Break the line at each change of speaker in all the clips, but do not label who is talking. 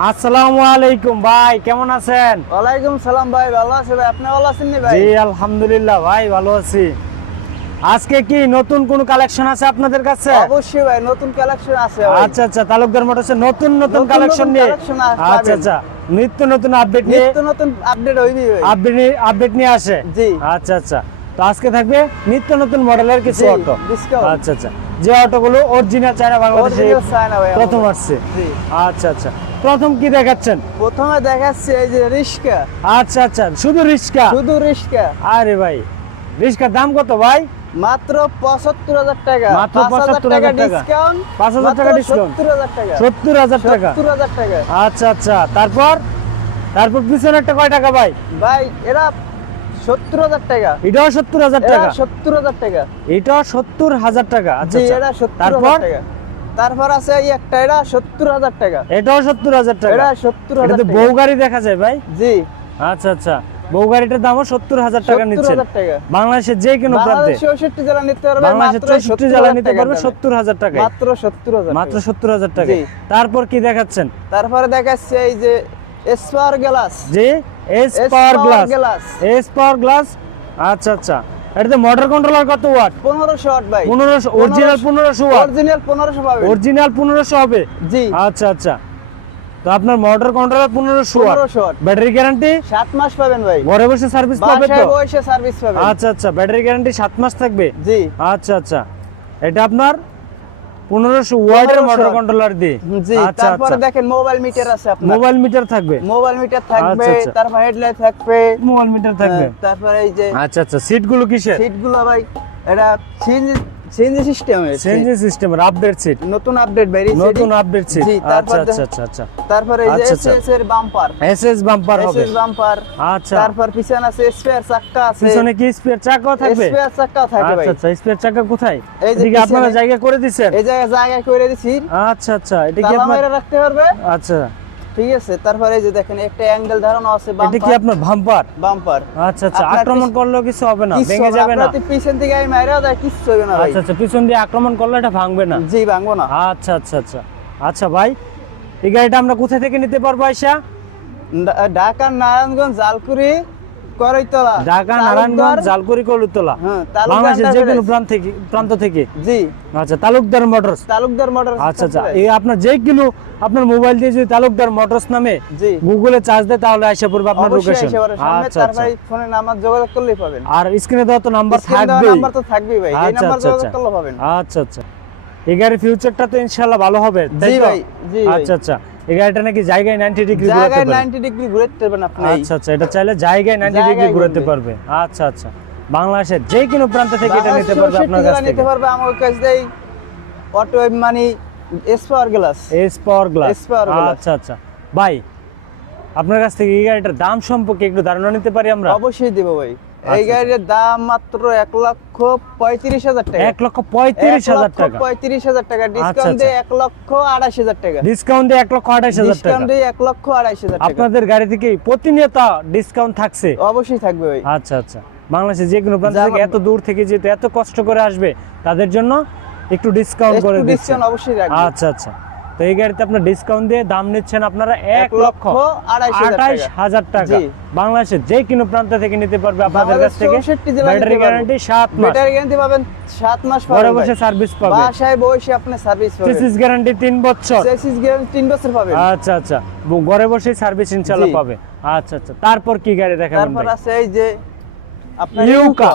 আসসালামু আলাইকুম ভাই কেমন আছেন?
ওয়ালাইকুম সালাম ভাই ভালো আছে ভাই। আপনি ভালো আছেন ভাই?
জি আলহামদুলিল্লাহ ভাই ভালো আছি। আজকে কি নতুন কোন কালেকশন আছে আপনাদের কাছে?
অবশ্যই ভাই নতুন কালেকশন আছে
আচ্ছা আচ্ছা তালুকদার মোটরসে নতুন নতুন
নতুন
কালেকশন নিয়ে আচ্ছা আচ্ছা নিত্য নতুন আপডেট নিয়ে
নিত্য নতুন আপডেট ভাই।
আপডেট আপডেট নিয়ে আসে?
জি।
আচ্ছা আচ্ছা। তো আজকে থাকবে নিত্য নতুন মডেলের কিছু অটো আচ্ছা আচ্ছা। যে অটোগুলো অরিজিনাল চায়না বাংলাদেশে প্রথম আসছে। আচ্ছা আচ্ছা। প্রথম কি দেখাচ্ছেন?
প্রথমে দেখাচ্ছি এই যে রিস্কা।
আচ্ছা আচ্ছা। শুধু রিক্সা
শুধু রিস্কা।
আরে ভাই রিক্সার দাম কত ভাই?
মাত্র পঁচাত্তর হাজার টাকা।
মাত্র
পাঁচ হাজার
টাকা।
ডিসকাউন্ট
5,000 টাকা। discount।
সত্তর হাজার টাকা।
সত্তর হাজার টাকা।
সত্তর হাজার টাকা।
আচ্ছা আচ্ছা। তারপর? তারপর পিছনেরটা কয় টাকা ভাই?
ভাই এরা সত্তর হাজার টাকা
এটাও সত্তর হাজার টাকা
সত্তর হাজার টাকা
এটাও সত্তর হাজার টাকা আচ্ছা
জি
আচ্ছা।
এরা সত্তর
তারপর
তারপর আছে এই একটা এরা সত্তর হাজার টাকা
এটাও সত্তর হাজার টাকা
এরা সত্তর হাজার
তো বউ গাড়ি দেখা যায় ভাই
জি
আচ্ছা আচ্ছা বউ গাড়িটার দামও সত্তর হাজার টাকা নিচ্ছে বাংলাদেশের যে কোনো প্রান্তে
বাংলাদেশ চৌষট্টি জেলা নিতে পারবে
বাংলাদেশের চৌষট্টি জেলা নিতে পারবে সত্তর হাজার টাকা
মাত্র সত্তর হাজার
মাত্র। সত্তর হাজার টাকা তারপর কি দেখাচ্ছেন
তারপরে দেখাচ্ছে এই যে spare glass
S glass glass আচ্ছা আচ্ছা। এটাতে মোটর কন্ট্রোলার কত ওয়াট
পনেরোশো ওয়াট ভাই।
পনেরোশো অরিজিনাল পনেরোশো ওয়াট
অরিজিনাল পনেরোশো পাবে।
অরিজিনাল পনেরোশো হবে?
জি।
আচ্ছা আচ্ছা। তো আপনার মোটর কন্ট্রোলার পনেরোশো ওয়াট
পনেরোশো ওয়াট
ব্যাটারি গ্যারান্টি
সাত মাস পাবেন ভাই।
ঘরে বসে সার্ভিস পাবে তো?
বসে সার্ভিস পাবেন।
আচ্ছা আচ্ছা। ব্যাটারি গ্যারান্টি সাত মাস থাকবে?
জি।
আচ্ছা আচ্ছা। এটা আপনার পনেরোশো ওয়াটের
1500
মোটর কন্ট্রোলার দিয়ে।
জি
আচ্ছা
তারপরে
আচ্ছা
দেখেন মোবাইল মিটার আছে আপনার।
মোবাইল মিটার থাকবে?
মোবাইল মিটার থাকবে
আচ্ছা।
তারপর হেডলাইট থাকবে।
মোবাইল মিটার থাকবে?
তারপর তারপরে এই যে
আচ্ছা আচ্ছা। সিটগুলো কিসের?
সিটগুলো ভাই এটা সিএনজি সিএনজি সিস্টেমের
সিএনজি সিস্টেমের আপডেট সিট
নতুন আপডেট বেরিয়েছে
নতুন আপডেট সিট আচ্ছা আচ্ছা আচ্ছা আচ্ছা
তারপরে এই যে। এসএস এর বাম্পার
এসএস বাম্পার হবে।
এসএস বাম্পার
আচ্ছা
তারপর পিছনে আছে স্পেয়ার চাকা আছে
পিছনে কি স্পেয়ার চাকাও থাকবে
স্পেয়ার চাকা থাকে ভাই
আচ্ছা আচ্ছা স্পেয়ার চাকা কোথায় এদিকে আপনারা জায়গা করে দিচ্ছেন
এই জায়গায় জায়গায় করে দিছি।
আচ্ছা আচ্ছা এটা কি আপনার
রাখতে পারবে?
আচ্ছা।
ঠিক আছে তারপরে এই যে দেখেন একটা অ্যাঙ্গেল ধারণা আছে
এটা কি আপনার বাম্পার
বাম্পার
আচ্ছা আচ্ছা আক্রমণ করলে কিছু হবে না ভেঙে যাবে না।
আপনি পিছন থেকে আই মাইরা কিছু হবে না ভাই।
আচ্ছা আচ্ছা পিছন দিয়ে আক্রমণ করলে এটা ভাঙবে না।
জি ভাঙবো না।
আচ্ছা আচ্ছা আচ্ছা। আচ্ছা ভাই এই গাড়িটা আমরা কোথা থেকে নিতে পারব
আয়শা? ঢাকা নারায়ণগঞ্জ জালকুড়ি করইতলা
ঢাকা নারায়ণগঞ্জ জালকুড়ি কলুতলা বাংলাদেশের যে কোনো প্রান্ত থেকে প্রান্ত থেকে।
জি।
আচ্ছা তালুকদার মোটরস।
তালুকদার মোটর
আচ্ছা আচ্ছা এই আপনার যে কিলো আপনার মোবাইল দিয়ে যদি তালুকদার মোটরস নামে গুগলে চার্জ দেয় তাহলে আসা পড়বে আপনার লোকেশন
এসে পড়ে সামনে
আচ্ছা আচ্ছা।
ফোনে নাম্বার যোগাযোগ করলেই পাবেন।
আর স্ক্রিনে দেওয়া তো নাম্বার
Screen নাম্বার তো থাকবেই ভাই। এই
আচ্ছা
নাম্বার যোগাযোগ করলে পাবেন।
এই গাড়ির ফিউচারটা তো ইনশাআল্লাহ ভালো হবে তাই
জি ভাই, জি
আচ্ছা আচ্ছা। এই গাড়িটা নাকি জায়গায় 90 ডিগ্রি ঘোরাতে
জায়গায়
পারে
90 ডিগ্রি ঘুরতে পারবেন আপনি।
আচ্ছা আচ্ছা এটা চাইলে জায়গায় 90 ডিগ্রি ঘোরাতে পারবে। আচ্ছা আচ্ছা। বাংলাদেশের যে কোনো প্রান্ত থেকে এটা নিতে পারবে আপনার কাছ থেকে।
নিতে পারবে আমার কাছ থেকে অটো মানে S power glass
S power glass
S power glass।
আচ্ছা আচ্ছা। ভাই আপনার কাছ থেকে এই গাড়িটার দাম সম্পর্কে একটু ধারণা নিতে পারি আমরা?
অবশ্যই দেবো ভাই। এই গাড়ির দাম মাত্র এক লক্ষ পঁয়ত্রিশ হাজার টাকা।
এক লক্ষ পঁয়ত্রিশ হাজার টাকা।
পঁয়ত্রিশ হাজার টাকা।
আচ্ছা,
ডিসকাউন্ট
আচ্ছা।
দিয়ে এক লক্ষ আড়াইশ হাজার টাকা।
ডিসকাউন্ট দিয়ে এক লক্ষ আঠাশ হাজার টাকা।
ডিসকাউন্ট দিয়ে এক লক্ষ আড়াইশ হাজার
আপনাদের গাড়ি থেকে প্রতিনিয়ত ডিসকাউন্ট থাকছে।
অবশ্যই থাকবে ভাই।
আচ্ছা আচ্ছা। বাংলাদেশে যে কোনো প্রান্ত থেকে এত দূর থেকে যেহেতু এত কষ্ট করে আসবে তাদের জন্য একটু ডিসকাউন্ট করে
ডিসকাউন্ট অবশ্যই রাখবে।
আচ্ছা আচ্ছা। তো এই গাড়িতে আপনার ডিসকাউন্ট দিয়ে দাম নিচ্ছেন আপনারা এক লক্ষ আঠাইশ হাজার টাকা। বাংলাদেশের যে কোনো প্রান্ত থেকে নিতে পারবে আপনাদের কাছ থেকে। ব্যাটারি গ্যারান্টি সাত মাস।
ব্যাটারি গ্যারান্টি পাবেন সাত মাস
ঘরে বসে সার্ভিস পাবে।
বাসায় বসে আপনি সার্ভিস পাবেন।
চেসিস গ্যারান্টি তিন বছর।
চেসিস গ্যারান্টি তিন বছর পাবেন।
আচ্ছা আচ্ছা। ঘরে বসে সার্ভিস ইনশাআল্লাহ পাবে। আচ্ছা আচ্ছা। তারপর কি গাড়ি দেখাবেন
তারপর আছে এই যে আপনার
ইউকা।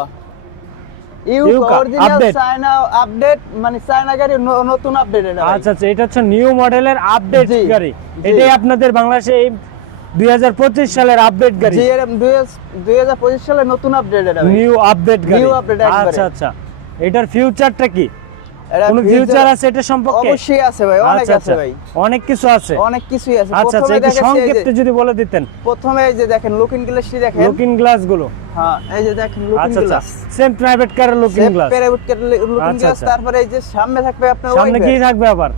অরিজিনাল চায়না আপডেট মানে চায়না গাড়ি নতুন আপডেট এটা
আচ্ছা আচ্ছা এটা হচ্ছে নিউ মডেলের আপডেট
জি,
গাড়ি।
জি।
এটাই আপনাদের বাংলাদেশে এই দুই সালের আপডেট গাড়ি।
জিআরএম 2025 সালে নতুন আপডেট এটা।
নিউ আপডেট গাড়ি
New update
আচ্ছা আচ্ছা। এটার ফিউচারটা কি? কোনো ফিউচার আছে এটা সম্পর্কে?
অবশ্যই আছে ভাই অনেক
আচ্ছা
আছে
আচ্ছা।
ভাই।
অনেক কিছু আছে।
অনেক কিছুই আছে।
আচ্ছা আচ্ছা একটু
দেখাচ্ছি এই যে-
সংক্ষেপে যদি বলে দিতেন।
প্রথমে এই যে দেখেন লুকিং গ্লাসটি দেখেন।
লুকিং গ্লাসগুলো।
হ্যাঁ এই যে দেখেন লুকিং
আচ্ছা আচ্ছা।
গ্লাস
সেম প্রাইভেট কারের লুকিং গ্লাস
লুকিং গ্লাস। তারপরে এই যে সামনে থাকবে আপনার
সামনে কি থাকবে আবার?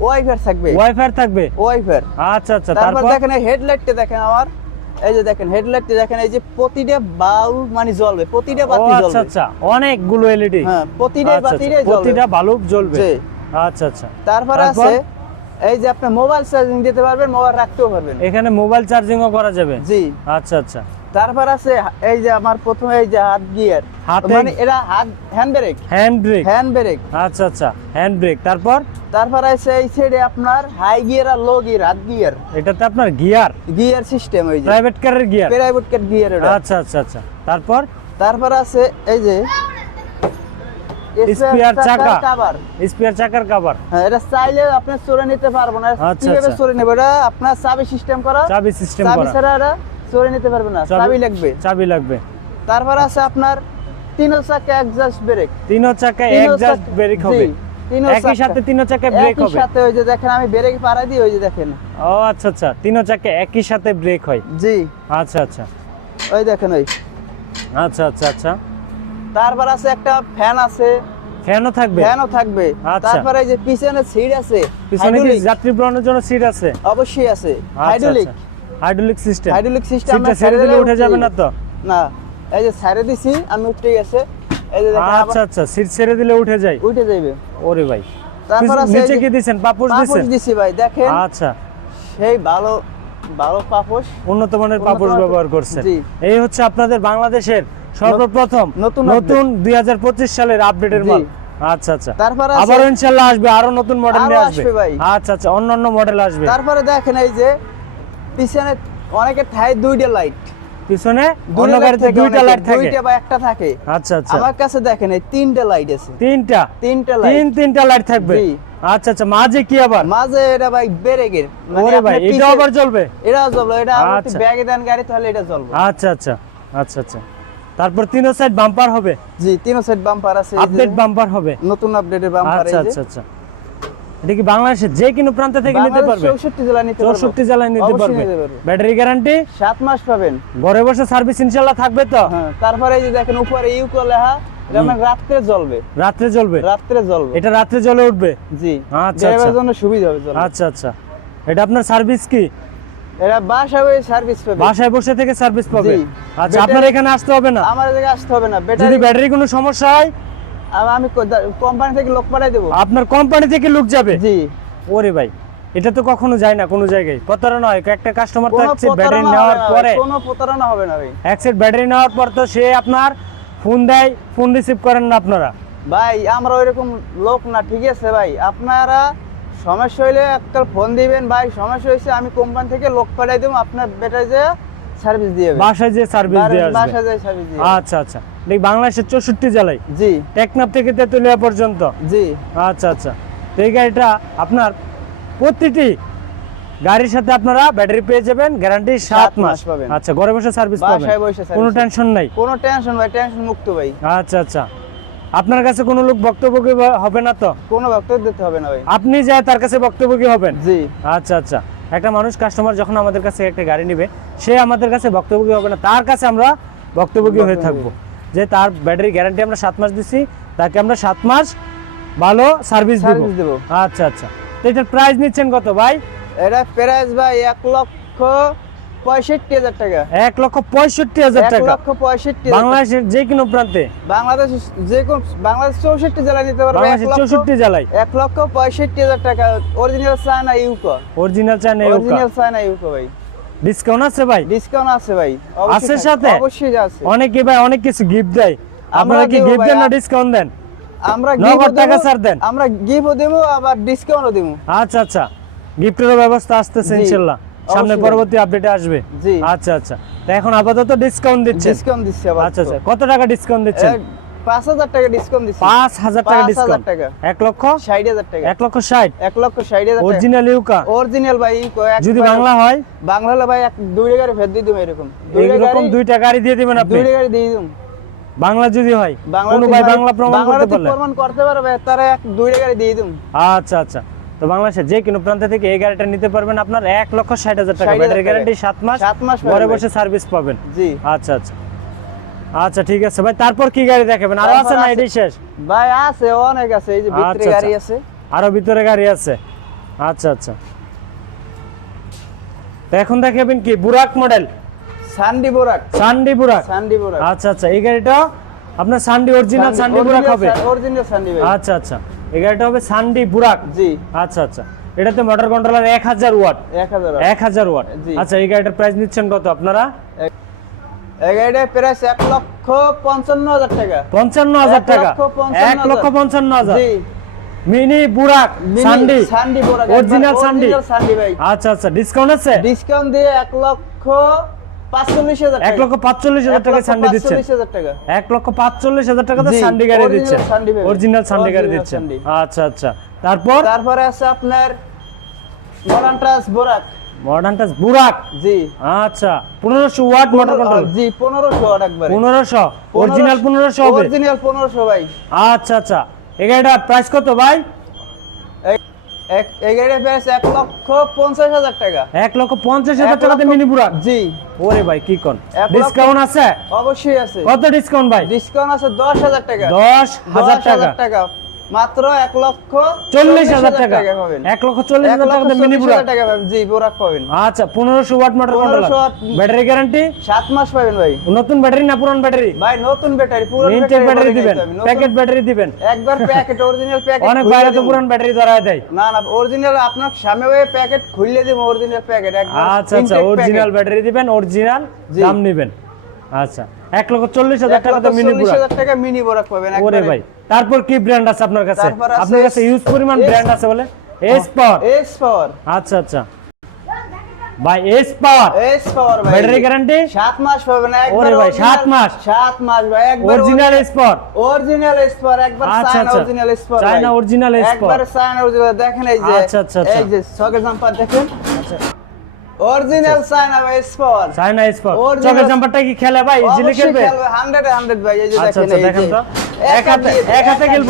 থাকবে।
থাকবে? আচ্ছা আচ্ছা
তারপর দেখেন হেডলাইটটা দেখেন আমার। এই যে দেখেন হেডলাইটটা দেখেন এই যে প্রতিটা বাল্ব মানে জ্বলবে প্রতিটা বাতি
আচ্ছা
জ্বলবে।
আচ্ছা অনেকগুলো এলইডি
হ্যাঁ প্রতিটা বাতিরে জ্বলবে।
প্রতিটা বাল্ব জ্বলবে। আচ্ছা আচ্ছা।
তারপর
তারপর?
আছে এই যে আপনি মোবাইল চার্জিং দিতে পারবেন মোবাইল রাখতেও পারবেন।
এখানে মোবাইল চার্জিংও করা যাবে?
জি।
আচ্ছা আচ্ছা।
তারপর আছে এই যে আমার প্রথমে এই যে হাত গিয়ার। মানে এটা হাত hand brake
hand brake
hand brake
আচ্ছা আচ্ছা হ্যান্ড ব্রেক তারপর?
তারপর আছে এই সাইডে আপনার হাই গিয়ার আর লো গিয়ার হাত গিয়ার
এটাতে আপনার গিয়ার
গিয়ার সিস্টেম ওই যে।
প্রাইভেট কারের গিয়ার
প্রাইভেট কার গিয়ার এটা
আচ্ছা আচ্ছা আচ্ছা। তারপর?
তারপর আছে এই যে
Spare চাকা।
কভার
স্পিয়ার চাকার কভার
হ্যাঁ এটা চাইলে আপনি চলে নিতে পারবেন না।
আচ্ছা,
কীভাবে
আচ্ছা।
নেবে? এটা আপনার চাবি সিস্টেম করা।
চাবি সিস্টেম
চাবি
করা।
ছাড়া চলে নিতে পারবে না চাবি লাগবে।
চাবি লাগবে।
তারপর আছে আপনার তিন চাকা এক্সস্ট ব্রেক
তিনও
চাকা-
ব্রেক হবে। একই সাথে তিনও চাকায় ব্রেক
একই
হবে।
সাথে ওই যে দেখেন আমি ব্রেক পাড়া দিই ওই যে দেখেন।
ও আচ্ছা আচ্ছা। তিনও চাকায় একই সাথে ব্রেক হয়।
জি।
আচ্ছা আচ্ছা।
ওই দেখেন ওই।
আচ্ছা আচ্ছা আচ্ছা।
তারপর আছে একটা ফ্যান আছে।
ফ্যানও থাকবে?
ফ্যানও থাকবে। তারপরে এই যে পিছনে সিট আছে
পিছনে কি যাত্রী বলানোর জন্য সিট আছে?
অবশ্যই আছে। Hydraulic
hydraulic system
hydraulic system
সিটটা ছেড়ে দিলে উঠে যাবে না তো?
না এই যে ছেড়ে দিছি আমি উঠে গেছে। এই যে দেখেন
আচ্ছা আচ্ছা সিট ছেড়ে দিলে উঠে যায়।
উঠে যাইবে।
ওরে ভাই।
তারপর
নিচে কি পাপোশ
পাপোশ
দিছেন?
দিছি ভাই দেখেন।
আচ্ছা।
সেই ভালো ভালো পাপোশ
উন্নত মানের পাপোশ ব্যবহার করছেন। এই হচ্ছে আপনাদের বাংলাদেশের সর্বপ্রথম
নতুন
নতুন দুই হাজার পঁচিশ সালের আপডেটের। মাল। আচ্ছা আচ্ছা।
তারপর
আবারও ইনশাল্লাহ আসবে আরও নতুন মডেল নিয়ে
আসবে।
আচ্ছা আচ্ছা অন্য অন্য মডেল আসবে।
তারপরে দেখেন এই যে পিছনে অনেকের ঠাই দুইটা লাইট
পিছনে অন্য গাড়িতে দুইটা লাইট থাকে।
দুইটা বা একটা থাকে।
আচ্ছা আচ্ছা।
আমার কাছে দেখেন এই তিনটা লাইট আছে।
তিনটা?
তিনটা লাইট তিন
তিনটা লাইট থাকবে?
জি।
আচ্ছা আচ্ছা মাঝে কি আবার?
মাঝে এটা ভাই ব্রেকের
ওরে ভাই এটা আবার জ্বলবে?
এটা জ্বলবে এটা
আচ্ছা।
ব্যাগে দেন গাড়ি তাহলে এটা জ্বলবে।
আচ্ছা আচ্ছা আচ্ছা আচ্ছা। তারপর তিনও সাইড বাম্পার হবে?
জি তিন সাইড বাম্পার আছে
আপডেট বাম্পার হবে?
নতুন আপডেটের বাম্পার
আচ্ছা আচ্ছা আচ্ছা। এটা কি বাংলাদেশের যে কোনো প্রান্ত থেকে নিতে পারবে?
চৌষট্টি জেলা নিতে পারব।
চৌষট্টি জেলায় নিতে পারবে। ব্যাটারি গ্যারান্টি
সাত মাস পাবেন।
ঘরে বসে সার্ভিস ইনশাল্লাহ থাকবে তো?
হ্যাঁ তারপরে এই যে দেখেন উপরে ইউকো লেখা রাত্রে জ্বলবে।
রাত্রে জ্বলবে?
রাত্রে জ্বলবে।
এটা রাত্রে জ্বলে উঠবে?
জি।
আচ্ছা, আচ্ছা।
জন্য সুবিধা হবে
আচ্ছা আচ্ছা। এটা আপনার সার্ভিস কি?
এরা বাসা সার্ভিস পাবে।
বাসায় বসে থেকে সার্ভিস পাবে। আচ্ছা আপনার এখানে আসতে হবে না?
আমার জায়গায় আসতে হবে না।
যদি
ব্যাটারি
ব্যাটারি কোনো সমস্যা হয়
আমি কোম্পানি থেকে লোক পাঠাই দেবো।
আপনার কোম্পানি থেকে লোক যাবে?
জি।
ওরে ভাই এটা তো কখনো যায় না কোনো জায়গায়। প্রতারণা হয় একটা কাস্টমার তো ব্যাটারি নেওয়ার পরে
কোনো প্রতারণা হবে না ভাই।
ব্যাটারি নেওয়ার পর তো সে আপনার ফোন দেয় ফোন রিসিভ করেন না আপনারা।
ভাই আমরা ওইরকম লোক না ঠিক আছে ভাই? আপনারা সমস্যা হইলে একটা ফোন দিবেন ভাই সমস্যা হয়েছে আমি কোম্পানি থেকে লোক পাঠাই দেবো আপনার ব্যাটারি যে সার্ভিস দিয়ে।
বাসায় যে সার্ভিস দিয়ে আসবে।
বাসায় যায় সার্ভিস দিয়ে
আচ্ছা আচ্ছা। দেখ বাংলাদেশের চৌষট্টি জেলায়
জি।
টেকনাফ থেকে তেতুলিয়া পর্যন্ত।
জি।
আচ্ছা আচ্ছা। তো এই গাড়িটা আপনার প্রতিটি গাড়ির সাথে আপনারা ব্যাটারি পেয়ে যাবেন গ্যারান্টি সাত
সাত মাস।
মাস
পাবেন।
আচ্ছা ঘরে বসে সার্ভিস পাবেন।
বাসায় বসে
কোনো টেনশন নাই।
কোনো টেনশন ভাই টেনশন মুক্ত ভাই।
আচ্ছা আচ্ছা। আপনার কাছে কোনো লোক বক্তব্য হবে না তো?
কোনো বক্তব্য দিতে হবে না ভাই।
আপনি যায় তার কাছে বক্তব্য কি হবেন?
জি।
আচ্ছা আচ্ছা। একটা মানুষ কাস্টমার যখন আমাদের কাছে একটা গাড়ি নেবে সে আমাদের কাছে বক্তব্য হবে না। তার কাছে আমরা বক্তব্য হয়ে থাকব। যে তার ব্যাটারি গ্যারান্টি আমরা সাত মাস দিচ্ছি তাকে আমরা সাত মাস ভালো সার্ভিস দেবো।
সার্ভিস দেবো।
আচ্ছা আচ্ছা। তো এটার প্রাইস নিচ্ছেন কত ভাই?
এটা প্রাইস ভাই এক লক্ষ পঁয়ষট্টি হাজার টাকা।
এক লক্ষ পঁয়ষট্টি হাজার টাকা।
লক্ষ পঁয়ষট্টি
বাংলাদেশের যে কোনো প্রান্তে।
বাংলাদেশ যে কোন বাংলাদেশ চৌষট্টি নিতে পারবে।
চৌষট্টি জেলায়।
এক লক্ষ পঁয়ষট্টি হাজার টাকা। অরিজিনাল চায়না ইউকো
অরিজিনাল চান
অরিজিনাল চায়না ইউকো ভাই।
ডিসকাউন্ট আছে ভাই?
ডিসকাউন্ট আছে ভাই।
আছে সাথে?
অবশ্যই আছে।
অনেকে ভাই অনেক কিছু গিফট দেয়। আপনারা কি গিফট দেন না ডিসকাউন্ট দেন?
আমরা গিফট
টাকা দেন।
আমরা গিফটও দেবো আবার ডিসকাউন্টও দেবো।
আচ্ছা আচ্ছা। গিফটেরও ব্যবস্থা আসতেছে
জি,
সামনে পরবর্তী আপডেটে আসবে।
জি।
আচ্ছা আচ্ছা। তো এখন আপাতত ডিসকাউন্ট দিচ্ছে
ডিসকাউন্ট দিচ্ছি আবার
আচ্ছা আচ্ছা। কত টাকা ডিসকাউন্ট
পাঁচ হাজার টাকা ডিসকাউন্ট দিচ্ছি।
পাঁচ হাজার টাকা ডিসকাউন্ট
টাকা।
এক লক্ষ?
ষাট হাজার টাকা।
এক লক্ষ ষাট?
এক লক্ষ ষাট হাজার টাকা।
অরিজিনাল ইউকা
অরিজিনাল ভাই
যদি বাংলা হয়?
বাংলা হলে ভাই ফেরত দিয়ে দেবো এরকম। দুইটা
এইরকম
গাড়ি
দিয়ে দিবেন আপনি?
দুইটা গাড়ি দিয়ে দিলাম
বাংলা যদি হয়
বাংলা
কোনো ভাই বাংলা প্রমাণ করতে পারলে।
প্রমাণ করতে পারবে তারা এক দুইটা গাড়ি দিয়ে দিলাম
আচ্ছা আচ্ছা। তো বাংলাদেশে যে কোনো প্রান্ত থেকে এই গাড়িটা নিতে পারবেন আপনার এক লক্ষ ষাট হাজার টাকা। ব্যাটারি গ্যারান্টি সাত মাস।
সাত মাস
ঘরে বসে সার্ভিস পাবেন।
জি।
আচ্ছা আচ্ছা। আচ্ছা ঠিক আছে। ভাই তারপর কি গাড়ি দেখাবেন?
আরও
আছে না এটাই শেষ?
ভাই আছে অনেক আছে। এই যে ভিতরে
আচ্ছা,
গাড়ি
আচ্ছা।
আছে।
আরও ভিতরে গাড়ি আছে। আচ্ছা আচ্ছা। তো এখন দেখাবেন কি? বুরাক মডেল
সান্ডি বোরাক।
সান্ডি বুরাক।
সান্ডি বোরাক।
আচ্ছা আচ্ছা। এই গাড়িটা আপনার সান্ডি অরিজিনাল সান্ডি বুরাক হবে?
অরিজিনাল সান্ডি ভাই।
আচ্ছা আচ্ছা। এই গাড়িটা হবে সান্ডি বুরাক
জি।
আচ্ছা আচ্ছা। এটাতে মোটর কন্ট্রোলার এক হাজার ওয়াট।
এক হাজার
ওয়াট। আচ্ছা এই গাড়িটার প্রাইস নিচ্ছেন কত আপনারা?
এই গাড়িটার প্রাইস এক লক্ষ পঞ্চান্ন হাজার টাকা।
পঞ্চান্ন হাজার টাকা। এক লক্ষ পঞ্চান্ন হাজার। মিনি বুরাক সান্ডি
সান্ডি বড়
Original সান্ডি।
সান্ডি ভাই।
আচ্ছা আচ্ছা। ডিসকাউন্ট আছে?
ডিসকাউন্ট দিয়ে এক লক্ষ
এক লক্ষ পাঁচচল্লিশ হাজার টাকা সান্ডি দিচ্ছেন
পাঁচচল্লিশ হাজার টাকা।
এক লক্ষ পাঁচচল্লিশ হাজার টাকাতে সান্ডি গাড়ি
original
দিচ্ছেন।
সান্ডি পাবেন।
অরিজিনাল সান্ডি গাড়ি
Original
আচ্ছা আচ্ছা। তারপর?
তারপরে আছে আপনার মডার্ন ট্রান্স বোরাক
মডার্ন টাচ বুরাক
জি।
আচ্ছা পনেরোশো ওয়াট মোটর কন্ট্রোল
জি পনেরোশো একবার।
পনেরোশো? অরিজিনাল পনেরোশো হবে?
অরিজিনাল পনেরোশো ভাই।
আচ্ছা আচ্ছা। এই গাড়িটার প্রাইস কত ভাই?
এই- গাড়ির প্রাইস এক লক্ষ পঞ্চাশ হাজার টাকা।
এক লক্ষ পঞ্চাশ হাজার টাকাতে মিনি
জি।
ওরে ভাই কি কোন? ডিসকাউন্ট আছে?
অবশ্যই আছে।
কত ডিসকাউন্ট ভাই?
ডিসকাউন্ট আছে দশ হাজার টাকা।
দশ হাজার টাকা।
মাত্র এক লক্ষ
চল্লিশ হাজার টাকা।
পাবেন।
এক লক্ষ চল্লিশ হাজার টাকাতে মিনি বুরাক
টাকা পাবেন। জি বোরাক পাবেন।
আচ্ছা পনেরোশো ওয়াট মোটর
1500
ব্যাটারি গ্যারান্টি
সাত মাস পাবেন ভাই।
নতুন ব্যাটারি না পুরান ব্যাটারি
ভাই নতুন ব্যাটারি পুরো
ইনটেক ব্যাটারি দিবেন। প্যাকেট ব্যাটারি দিবেন।
একবার প্যাকেট অরিজিনাল প্যাকেট
অনেক বাইরে তো পুরান ব্যাটারি ধরায় দেয়।
না না অরিজিনাল আপনার সামনে ওই প্যাকেট খুললে দিব অরিজিনাল প্যাকেট
আচ্ছা আচ্ছা অরিজিনাল ব্যাটারি দিবেন অরিজিনাল। দাম নিবেন। আচ্ছা। এক লক্ষ চল্লিশ হাজার টাকা তো মিনি বুরাক
টাকা মিনি বোরাক পাবেন
ওরে ভাই তারপর কি ব্র্যান্ড আছে আপনার কাছে? আপনার কাছে ইউজ পরিমাণ ব্র্যান্ড আছে বলে? এস পাওয়ার
এস পাওয়ার
আচ্ছা আচ্ছা। ভাই এস পাওয়ার
এস পাওয়ার ভাই।
ব্যাটারি গ্যারান্টি
সাত মাস পাবেন একবার
ওরে ভাই,
original-
সাত মাস?
সাত মাস ভাই একবার
original S power
original S power একবার China. Original S power
China original S power।
একবার চায়না অরিজিনাল দেখেন এই যে
আচ্ছা, আচ্ছা, আচ্ছা।
এই যে সকেট জাম্পার দেখেন। অরিজিনাল চায়না ভাই স্পট
চায়না এস চকের জাম্পারটা কি খেলে ভাই? ইজিলি খেলবে
100 100 ভাই এই যে
আচ্ছা,
দেখেন
আচ্ছা,
এই যে।
তো। এক হাতে- এক হাতে খেলব?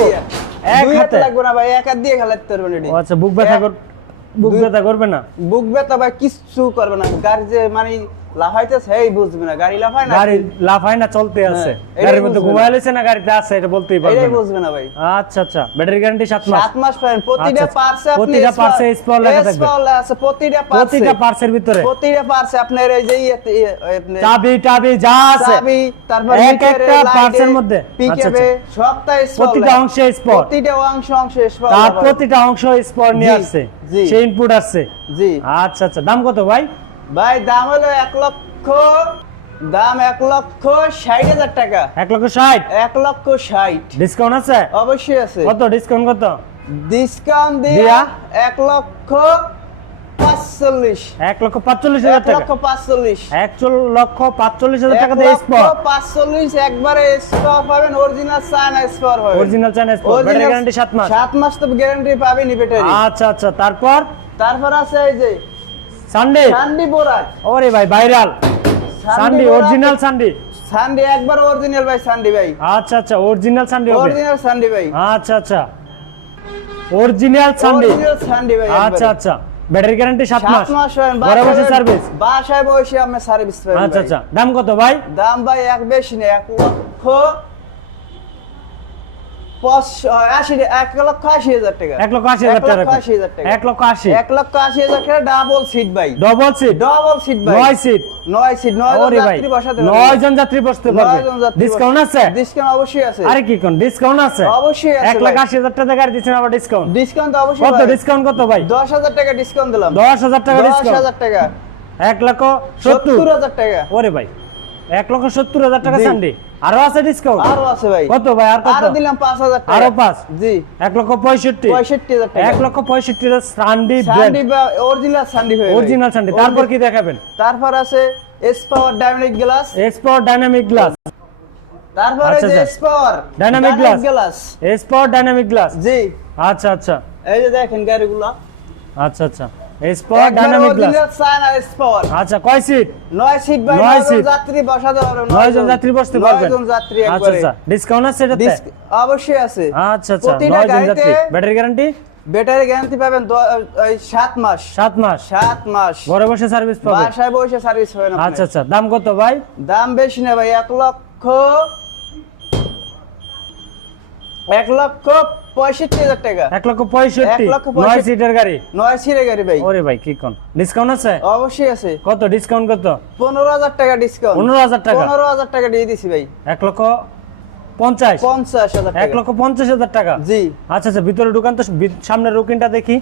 এক
হাতে? লাগবে না ভাই এক হাত দিয়ে খেলাতে পারবেন এটি
আচ্ছা বুক ব্যথা কর বুক ব্যথা করবে না?
বুক ব্যথা ভাই কিচ্ছু করবে না। গার যে মানে লাফাইতেছে এই বুঝবে না গাড়ি লাফায় না?
গাড়ি লাফায় না চলতে আছে। গাড়ির মধ্যে
না।
ঘুমাইলেছে না গাড়িতে আছে এটা বলতেই পারবে
এটাই বুঝবে না ভাই।
আচ্ছা আচ্ছা ব্যাটারি গ্যারান্টি সাত মাস?
সাত মাস পাবেন প্রতিটা
আচ্ছা, আচ্ছা।
পার্সে আপনি
প্রতিটা স্পল থাকবে।
আছে প্রতিটা
প্রতিটা পার্সের ভিতরে।
প্রতিটা পার্সে আপনার এই যে ইয়েতে ইয়ে,
চাবি টাবি যা আছে।
চাবি তারপর
এক একটা পার্টসের মধ্যে। আচ্ছা,
স্পল
প্রতিটা অংশে স্পট
প্রতিটা অংশ অংশে স্পল
তার প্রতিটা অংশ স্পট নিয়ে আসছে।
জি।
সে ইনপুট আসছে।
জি।
আচ্ছা আচ্ছা দাম কত ভাই?
ভাই দাম হলো এক লক্ষ দাম এক লক্ষ ষাট হাজার টাকা।
এক লক্ষ ষাট?
এক লক্ষ ষাট।
ডিসকাউন্ট আছে?
অবশ্যই আছে।
কত? ডিসকাউন্ট কত?
ডিসকাউন্ট দিয়া? এক লক্ষ পাঁচচল্লিশ।
এক লক্ষ পাঁচচল্লিশ হাজার টাকা।
লক্ষ পাঁচচল্লিশ।
এক লক্ষ পাঁচচল্লিশ হাজার টাকা দিয়ে স্পট
পাঁচচল্লিশ একবারে স্পট পাবেন অরিজিনাল চায়না স্পট পাবেন
original China spot battery guarantee সাত মাস।
সাত মাস তো গ্যারান্টি পাবেনই ব্যাটারি
আচ্ছা আচ্ছা তারপর?
তারপর আছে এই যে
সানডে
সান্ডি বোরাক
ওরে ভাই ভাইরাল সানডে অরিজিনাল সানডে
সান্ডি একবার অরিজিনাল ভাই সান্ডি ভাই।
আচ্ছা আচ্ছা অরিজিনাল সানডে
অরিজিনাল সান্ডি ভাই।
আচ্ছা আচ্ছা। অরিজিনাল সানডে
সান্ডি ভাই
আচ্ছা আচ্ছা। ব্যাটারি গ্যারান্টি সাত
সাত
মাস।
মাস হয়
ঘরে বসে সার্ভিস
বাসায় বসে আপনি সার্ভিস পাবেন
আচ্ছা আচ্ছা। দাম কত ভাই?
দাম ভাই এক বেশি নেই এক লক্ষ এক লক্ষ আশি হাজার টাকা।
এক লক্ষ আশি হাজার টাকা।
আশি হাজার টাকা।
এক লক্ষ আশি।
এক লক্ষ আশি হাজার টাকা ডাবল সিট ভাই।
ডবল সিট
ডবল সিট ভাই।
নয় সিট
নয় সিট নয় জন
ওরে ভাই
যাত্রী বসাতে
নয় জন যাত্রী বসতে পারবে। ডিসকাউন্ট আছে?
ডিসকাউন্ট অবশ্যই আছে।
আরে কি কোন? ডিসকাউন্ট আছে?
অবশ্যই আছে
এক লাখ আশি হাজার টাকা গাড়ি দিচ্ছেন আবার ডিসকাউন্ট
ডিসকাউন্ট অবশ্যই
কত ডিসকাউন্ট কত ভাই?
দশ হাজার টাকা ডিসকাউন্ট দিলাম।
দশ হাজার টাকা ডিসকাউন্ট
হাজার টাকা।
এক লক্ষ সত্তর।
হাজার টাকা।
ওরে ভাই এক লক্ষ সত্তর হাজার টাকা। সানডে আরও আছে ডিসকাউন্ট
আরও আছে ভাই।
কত ভাই? আর কত?
আরও দিলাম পাঁচ হাজার টাকা।
আরও পাঁচ?
জি।
এক লক্ষ পঁয়ষট্টি।
পঁয়ষট্টি হাজার টাকা।
এক লক্ষ পঁয়ষট্টি সানডি
সান্ডি অরিজিনাল সান্ডি হয়ে
অরিজিনাল সানডি তারপর কি দেখাবেন?
তারপর আছে S power dynamic glass
export dynamic glass
তারপরে যে
আচ্ছা।
S power
glass।
Glass
export dynamic glass
জি।
আচ্ছা আচ্ছা।
এই যে দেখেন গাড়িগুলো।
আচ্ছা আচ্ছা। এক্সপোর্ট ডাইনামিক গ্লাস
চায়না
আচ্ছা কয় সিট
নয় সিট বাই জন যাত্রী বসাতে পারবে
নয় জন যাত্রী বসতে পারবেন
নয় জন যাত্রী
আচ্ছা
একবারে।
আচ্ছা ডিসকাউন্ট আছে এটাতে?
অবশ্যই আছে।
আচ্ছা আচ্ছা
প্রতিটা
নয় জন
গাড়িতে
যাত্রী। ব্যাটারি গ্যারান্টি
ব্যাটারি গ্যারান্টি পাবেন দ- ওই সাত মাস।
সাত মাস?
সাত মাস।
ঘরে বসে সার্ভিস পাবে?
বাসায় বসে সার্ভিস না
আচ্ছা আচ্ছা দাম কত ভাই?
দাম বেশি না ভাই এক লক্ষ এক লক্ষ পঁয়ষট্টি হাজার টাকা।
এক লক্ষ পঁয়ষট্টি? নয় সিটের গাড়ি?
নয় সিরে গাড়ি ভাই।
ওরে ভাই কি কোন? ডিসকাউন্ট আছে?
অবশ্যই আছে।
কত? ডিসকাউন্ট কত?
পনেরো হাজার টাকা ডিসকাউন্ট
পনেরো হাজার টাকা?
পনেরো হাজার টাকা দিয়ে দিছি ভাই।
এক লক্ষ পঞ্চাশ?
পঞ্চাশ হাজার
এক লক্ষ পঞ্চাশ হাজার টাকা?
জি।
আচ্ছা আচ্ছা ভিতরে ঢুকান তো সামনের রুকিনটা দেখি।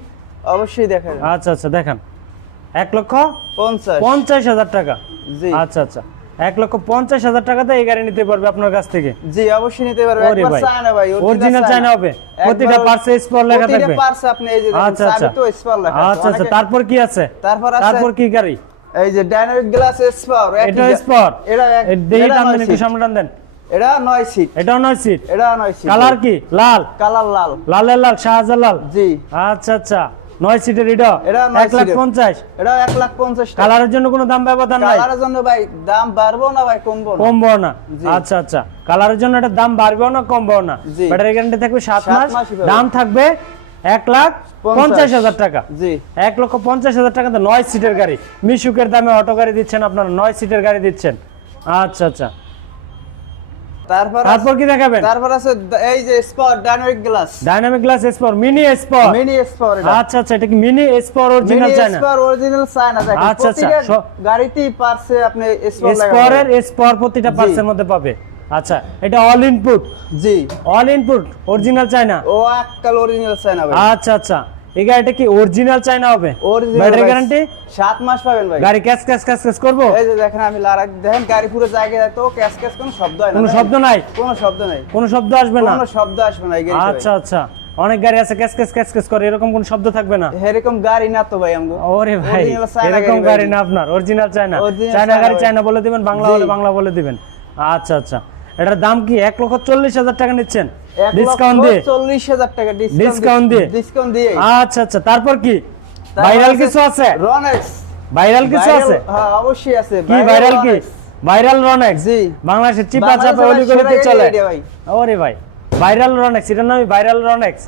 অবশ্যই দেখেন
আচ্ছা আচ্ছা দেখেন। এক লক্ষ
পঞ্চাশ।
পঞ্চাশ হাজার টাকা।
জি।
আচ্ছা আচ্ছা। এক লক্ষ পঞ্চাশ হাজার টাকাতে এই গাড়ি নিতে পারবে আপনার কাছ থেকে।
জি অবশ্যই নিতে পারবে।
ভাই অরিজিনাল চায়না হবে। প্রতিটা পার্সে স্পর লেখা থাকবে।
আপনি এই যে
আচ্ছা আচ্ছা।
তো স্পার লেখা
আচ্ছা আচ্ছা তারপর কি আছে?
তারপর আছে
তারপর কি গাড়ি?
এই যে ডাইনামিক গ্লাস স্পার
এটা স্পর
এটা
টান দেন একটু
সিট।
সামনে টান দেন।
এটা নয় সিট
এটাও নয় সিট
এটা নয় সিট
কালার কি? লাল।
কালার লাল।
লালের লাল শাহজালাল।
জি।
আচ্ছা আচ্ছা। নয় সিটের এটা
এটা
এক লাখ পঞ্চাশ।
এটা এক লাখ পঞ্চাশ।
কালারের জন্য কোনো দাম ব্যবধান নাই?
কালারের জন্য ভাই দাম বাড়বো না ভাই কমবো না।
কমবো না। আচ্ছা আচ্ছা। কালারের জন্য এটা দাম বাড়বেও না কমবেও না? ব্যাটারি গ্যারান্টি থাকবে সাত মাস। দাম থাকবে এক লাখ পঞ্চাশ হাজার টাকা।
জি।
এক লক্ষ পঞ্চাশ হাজার টাকাতে নয় সিটের গাড়ি। মিশুকের দামে অটো গাড়ি দিচ্ছেন আপনারা নয় সিটের গাড়ি দিচ্ছেন। আচ্ছা আচ্ছা।
তারপর
তারপর কি দেখাবেন?
তারপর আছে এই যে spot dynamic glass
dynamic glass স্পর mini স্পর
মিনি স্পট
আচ্ছা আচ্ছা এটা কি mini স্পর original
mini spot original China
আচ্ছা, আচ্ছা,
গাড়িতেই পারছে আপনি স্পট
স্পরের স্পর প্রতিটা পার্সের মধ্যে পাবে। আচ্ছা এটা অল ইনপুট
জি।
অল ইনপুট অরিজিনাল চায়না
ও এককাল অরিজিনাল চায়না
আচ্ছা আচ্ছা। এই গাড়িটা কি অরিজিনাল চায়না হবে? ব্যাটারি গ্যারান্টি
সাত মাস পাবেন ভাই।
গাড়ি ক্যাশ ক্যাশ ক্যাশ ক্যাশ করব?
এই যে দেখেন আমি দেখেন গাড়ি পুরো জায়গায় তো ক্যাশ ক্যাশ কোনো শব্দ হয় না
কোনো শব্দ নাই?
কোনো শব্দ নাই।
কোনো শব্দ আসবে না?
কোনো শব্দ আসবে না এই গাড়িতে
আচ্ছা আচ্ছা। অনেক গাড়ি আছে ক্যাশ ক্যাশ ক্যাশ ক্যাশ করে এরকম কোনো শব্দ থাকবে না?
এরকম গাড়ি না তো ভাই আমগো।
ওরে ভাই এরকম
গাড়ি
গাড়ি না আপনার অরিজিনাল চায়না চায়না গাড়ি। চায়না বলে দিবেন বাংলা। হলে বাংলা বলে দিবেন। আচ্ছা আচ্ছা। এটার দাম কি এক লক্ষ চল্লিশ হাজার টাকা নিচ্ছেন? ডিসকাউন্ট দিয়ে?
চল্লিশ হাজার টাকা
Discount দিয়ে?
ডিসকাউন্ট দিয়ে
আচ্ছা আচ্ছা তারপর কি? ভাইরাল কিছু আছে?
রনেক্স
ভাইরাল কিছু আছে?
হ্যাঁ অবশ্যই আছে।
কি ভাইরাল কি? ভাইরাল রনেক্স
জি।
বাংলাদেশের চিপা চাপা অলিগলিতে চলে।
ভাই।
ওরে ভাই ভাইরাল রনেক্স এটার নামই ভাইরাল রনেক্স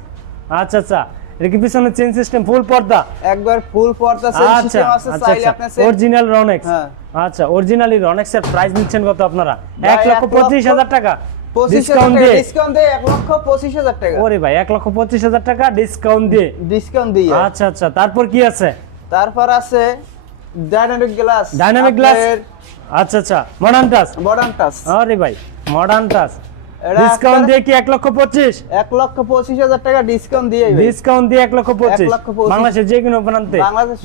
আচ্ছা আচ্ছা এটা কি পিছনে চেন সিস্টেম ফুল পর্দা?
একবার ফুল পর্দা
আচ্ছা
সিস্টেম আছে
আচ্ছা
চাইলে আপনি
অরিজিনাল রনেক্স
হ্যাঁ।
আচ্ছা অরিজিনালি রনেক্স এর প্রাইস নিচ্ছেন কত আপনারা?
ভাই,
এক লক্ষ
এক
পঁচিশ
লক্ষ
হাজার টাকা।
পঁচিশ
ডিসকাউন্ট দিয়ে।
ডিসকাউন্ট দিয়ে এক লক্ষ পঁচিশ হাজার টাকা।
ওরে ভাই এক লক্ষ পঁচিশ হাজার টাকা ডিসকাউন্ট দিয়ে।
ডিসকাউন্ট দিয়ে।
আচ্ছা আচ্ছা তারপর কি আছে?
তারপর আছে ডাইনামিক গ্লাস
ডাইনামিক গ্লাস আচ্ছা আচ্ছা মডার্ন টাচ
মডার্ন টাচ
আরে ভাই মডার্ন টাচ ডিসকাউন্ট দিয়ে কি লক্ষ পঁচিশ?
এক লক্ষ পঁচিশ হাজার টাকা ডিসকাউন্ট দিয়ে
ডিসকাউন্ট দিয়ে লক্ষ যে কোনো প্রান্তে।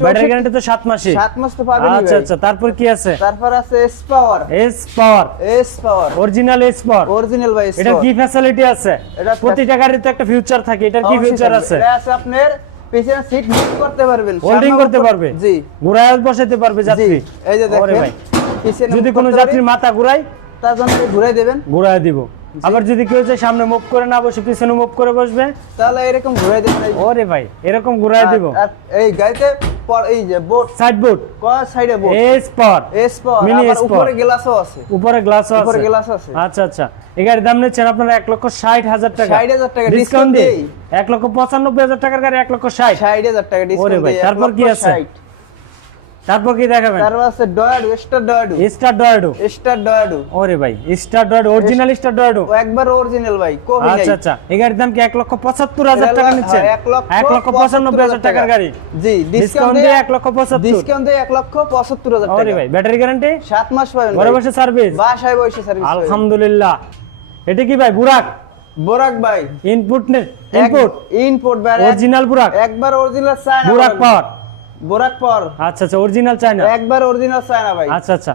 ব্যাটারি গ্যারান্টি তো মাসে।
মাস তো পাবেন
আচ্ছা আচ্ছা তারপর কি আছে?
তারপর আছে S power
S power
S power
original S power
original ভাই
এটা কি ফ্যাসিলিটি আছে?
এটা
প্রতিটা গাড়ির তো একটা ফিউচার থাকে। এটার কি ফিউচার আছে?
এটা আছে আপনার পিছনে সিট মুভ করতে পারবেন।
হোল্ডিং করতে পারবে?
জি।
ঘুরায় বসাতে পারবে যাত্রী?
এই যে দেখেন
যদি কোনো যাত্রীর মাথা ঘুরায়
তার জন্য ঘুরে দেবেন।
ঘুরায় দিব। আবার যদি কেউ চায় সামনে মুভ করে না বসে পিছনে মুভ করে বসবে?
তাহলে এরকম ঘুরে দেবেন এই যে।
ওরে ভাই এরকম ঘুরায় দিব।
এই গাড়িতে পর- এই যে বোর্ড
সাইড
সাইডে বোর্ড উপরে গ্লাসও আছে।
উপরে গ্লাস
উপরে গ্লাস আছে।
আচ্ছা আচ্ছা। এই গাড়ির দাম নিচ্ছেন আপনারা এক লক্ষ ষাট হাজার টাকা।
60,000 টাকা
ডিসকাউন্ট দিয়ে। লক্ষ পঁচানব্বই হাজার টাকার গাড়ি লক্ষ
হাজার টাকা ডিসকাউন্ট দিয়ে
তারপর কি আছে? তারপর কি দেখাবেন?
তারপর আছে ডয়াডু স্টার ডয়াডু।
স্টার ডয়েডো।
স্টার ডয়াডু।
ওরে ভাই স্টার ডয়েডো অরিজিনাল স্টার ডয়েডো।
একবার অরিজিনাল ভাই
আচ্ছা আচ্ছা। এই গাড়ির দাম কি এক লক্ষ পঁচাত্তর হাজার টাকা নিচ্ছেন?
হ্যাঁ, লক্ষ
এক লক্ষ পঁচানব্বই হাজার টাকার গাড়ি।
জি
ডিসকাউন্ট দিয়ে
দিয়ে
এক লক্ষ পঁচাত্তর।
ডিসকাউন্ট দিয়ে এক লক্ষ পঁচাত্তর হাজার
ওরে ভাই ব্যাটারি গ্যারান্টি?
সাত মাস পাবেন
ঘরে। বসে সার্ভিস
বাসায় বসে সার্ভিস
আলহামদুলিল্লাহ। এটা কি ভাই বুরাক?
বোরাক ভাই।
ইনপুট নে ইনপুট
ইনপুট ভাই।
অরিজিনাল বুরাক?
একবার অরিজিনাল চায়না
বুরাক পাওয়ার।
বোরাক পর
আচ্ছা আচ্ছা অরিজিনাল চাই না
একবার অরিজিনাল চায়না ভাই।
আচ্ছা আচ্ছা।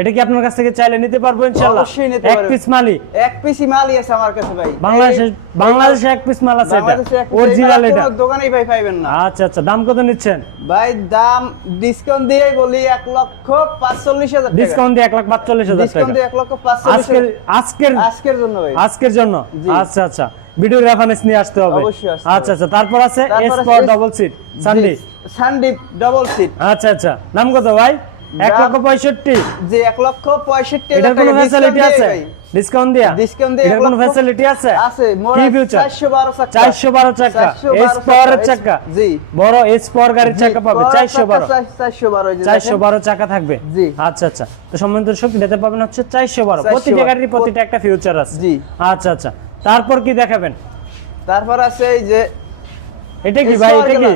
এটা কি আপনার কাছ থেকে চাইলে নিতে পারব ইনশাআল্লাহ?
অবশ্যই নিতে
এক
পারবেন।
পিস মালি
এক পিসি মালই আছে আমার কাছে ভাই।
বাংলাদেশে বাংলাদেশে এক পিস মাল আছে এটা।
এক
অরিজিনাল এটা।
দোকানেই ভাই না।
আচ্ছা আচ্ছা দাম কত নিচ্ছেন?
ভাই দাম ডিসকাউন্ট বলি এক লক্ষ পাঁচচল্লিশ হাজার টাকা।
ডিসকাউন্ট দিয়ে এক লাখ পাঁচচল্লিশ হাজার টাকা।
ডিসকাউন্ট দিয়ে এক লক্ষ পাঁচচল্লিশ
আজকের আজকের
আজকের জন্য ভাই।
আজকের জন্য? আচ্ছা আচ্ছা। ভিডিও রেফারেন্স নিয়ে আসতে হবে। আচ্ছা আচ্ছা তারপর আছে S for double seat Sunday
সানডিপ double seat
আচ্ছা আচ্ছা। নাম কত ভাই? এক লক্ষ পঁয়ষট্টি।
যে এক লক্ষ পঁয়ষট্টি
এটার কোনো ফ্যাসিলিটি আছে? ডিসকাউন্ট দিয়া?
Discount দিয়ে
এটার কোনো ফ্যাসিলিটি আছে?
আছে
কি ফিউচার
চারশো বারো চাকা।
এস পাওয়ারের
জি।
বড় এস পাওয়ার গাড়ির পাবে? থাকবে?
জি।
আচ্ছা আচ্ছা। তো নিতে পাবেন হচ্ছে চারশো বারো।
412
প্রতিটা গাড়ির প্রতিটা একটা ফিউচার আছে।
জি।
আচ্ছা আচ্ছা। তারপর কি দেখাবেন?
তারপর আছে এই যে
এটা কি ভাই? এটা কি?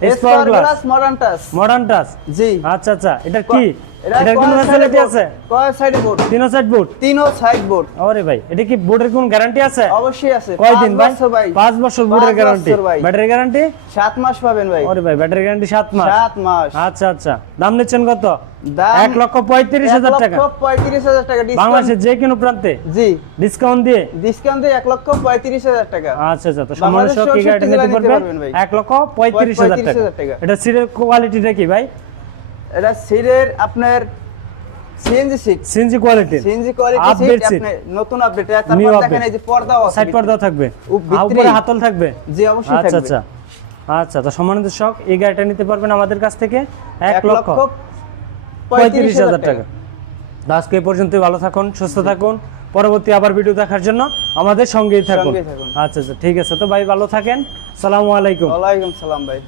S
glass
modern touch
modern touch
জি।
আচ্ছা আচ্ছা। এটা কি?
এটা
কোনো ফ্যাসিলিটি আছে?
কয় সাইড বোর্ড
সাইড
তিনও সাইড বোর্ড
আরে ভাই এটা কি বোর্ডের কোন গ্যারান্টি আছে?
অবশ্যই আছে।
কয়দিন
পাঁচ
ভাই?
বছর ভাই।
পাঁচ বছর বোর্ডের গ্যারান্টি ব্যাটারি গ্যারান্টি
সাত মাস পাবেন ভাই।
আরে ভাই ব্যাটারি গ্যারান্টি সাত মাস।
সাত মাস।
আচ্ছা আচ্ছা। দাম নিচ্ছেন কত? এক লক্ষ পঁয়ত্রিশ হাজার টাকা।
পঁয়ত্রিশ হাজার টাকা। ডিসকাউন্ট
বাংলাদেশের যে কোনো প্রান্তে?
জি।
ডিসকাউন্ট দিয়ে?
ডিসকাউন্ট দিয়ে এক লক্ষ পঁয়ত্রিশ হাজার টাকা।
আচ্ছা আচ্ছা। তো সহ কি
64
গাড়িটা
জেলায়
নিতে পারবেন। এক লক্ষ পঁয়ত্রিশ হাজার
35,000
টাকা।
টাকা।
এটা সিটের কোয়ালিটিটা কি ভাই?
এটা সিটের আপনার CNG
CNG quality
CNG quality seat নতুন আপডেট তারপর দেখেন এই যে পর্দাও আছে
সাইড পর্দাও থাকবে। উপরে হাতল থাকবে?
জি অবশ্যই
আচ্ছা
থাকবে।
আচ্ছা। আচ্ছা তো সম্মানিত শখ এই গাড়িটা নিতে পারবেন আমাদের কাছ থেকে এক লক্ষ পঁয়ত্রিশ হাজার টাকা। আজকে পর্যন্তই ভালো থাকুন সুস্থ থাকুন। পরবর্তী আবার ভিডিও দেখার জন্য আমাদের সঙ্গেই থাকুন।
সঙ্গেই থাকুন।
আচ্ছা আচ্ছা ঠিক আছে। তো ভাই ভালো থাকেন। সালামু আলাইকুম।
ওয়ালাইকুম সালাম ভাই।